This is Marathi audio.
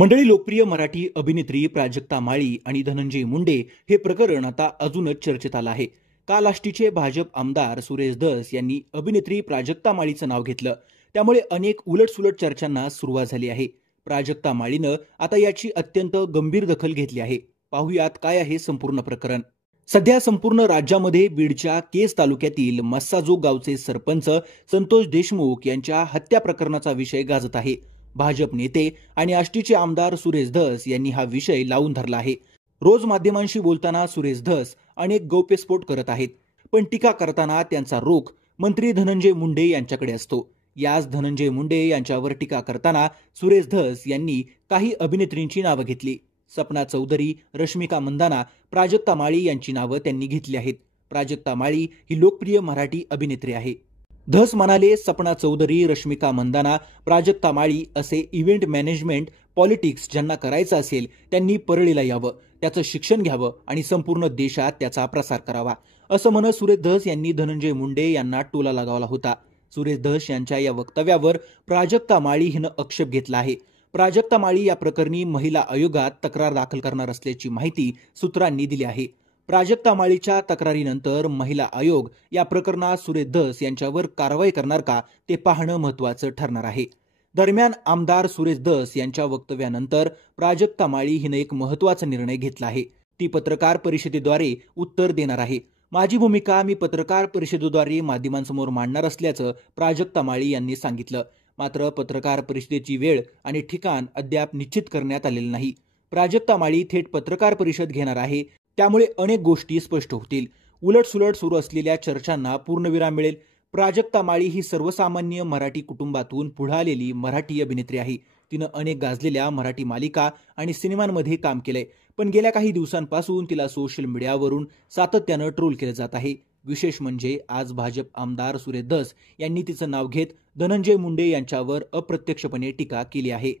मंडळी, लोकप्रिय मराठी अभिनेत्री प्राजक्ता माळी आणि धनंजय मुंडे हे प्रकरण आता अजूनच चर्चेत आलं आहे. काल आष्टीचे भाजप आमदार सुरेश धस यांनी अभिनेत्री प्राजक्ता माळीचं नाव घेतलं. त्यामुळे अनेक उलटसुलट चर्चांना सुरुवात झाली आहे. प्राजक्ता माळीनं आता याची अत्यंत गंभीर दखल घेतली आहे. पाहुयात काय आहे संपूर्ण प्रकरण. सध्या संपूर्ण राज्यामध्ये बीडच्या केज तालुक्यातील मस्साजोग गावचे सरपंच संतोष देशमुख यांच्या हत्या प्रकरणाचा विषय गाजत आहे. भाजप नेते आणि आष्टीचे आमदार सुरेश धस यांनी हा विषय लावून धरला आहे. रोज माध्यमांशी बोलताना सुरेश धस अनेक गौप्यस्फोट करत आहेत, पण टीका करताना त्यांचा रोख मंत्री धनंजय मुंडे यांच्याकडे असतो. याच धनंजय मुंडे यांच्यावर टीका करताना सुरेश धस यांनी काही अभिनेत्रींची नावं घेतली. सपना चौधरी, रश्मिका मंदाना, प्राजक्ता माळी यांची नावं त्यांनी घेतली आहेत. प्राजक्ता माळी ही लोकप्रिय मराठी अभिनेत्री आहे. धस म्हणाले, सपना चौधरी, रश्मिका मंदाना, प्राजक्ता माळी असे इव्हेंट मॅनेजमेंट, पॉलिटिक्स ज्यांना करायचं असेल त्यांनी परळीला यावं, त्याचं शिक्षण घ्यावं आणि संपूर्ण देशात त्याचा प्रसार करावा, असं म्हणत सुरेश धस यांनी धनंजय मुंडे यांना टोला लगावला होता. सुरेश धस यांच्या या वक्तव्यावर प्राजक्ता माळी हिनं आक्षेप घेतला आहे. प्राजक्ता माळी या प्रकरणी महिला आयोगात तक्रार दाखल करणार असल्याची माहिती सूत्रांनी दिली आहे. प्राजक्ता माळीच्या तक्रारीनंतर महिला आयोग या प्रकरणात सुरेश धस यांच्यावर कारवाई करणार का ते पाहणं महत्त्वाचं ठरणार आहे. दरम्यान आमदार सुरेश धस यांच्या वक्तव्यानंतर प्राजक्ता माळी हिनं एक महत्त्वाचा निर्णय घेतला आहे. ती पत्रकार परिषदेद्वारे उत्तर देणार आहे. माझी भूमिका मी पत्रकार परिषदेद्वारे माध्यमांसमोर मांडणार असल्याचं प्राजक्ता माळी यांनी सांगितलं. मात्र पत्रकार परिषदेची वेळ आणि ठिकाण अद्याप निश्चित करण्यात आलेलं नाही. प्राजक्ता माळी थेट पत्रकार परिषद घेणार आहे, त्यामुळे अनेक गोष्टी स्पष्ट होतील. उलटसुलट सुरू असलेल्या चर्चांना पूर्णविराम मिळेल. प्राजक्ता माळी ही सर्वसामान्य मराठी कुटुंबातून पुढे आलेली मराठी अभिनेत्री आहे. तिनं अनेक गाजलेल्या मराठी मालिका आणि सिनेमांमध्ये काम केलंय, पण गेल्या काही दिवसांपासून तिला सोशल मीडियावरून सातत्यानं ट्रोल केलं जात आहे. विशेष म्हणजे आज भाजप आमदार सुरेश धस यांनी तिचं नाव घेत धनंजय मुंडे यांच्यावर अप्रत्यक्षपणे टीका केली आहे.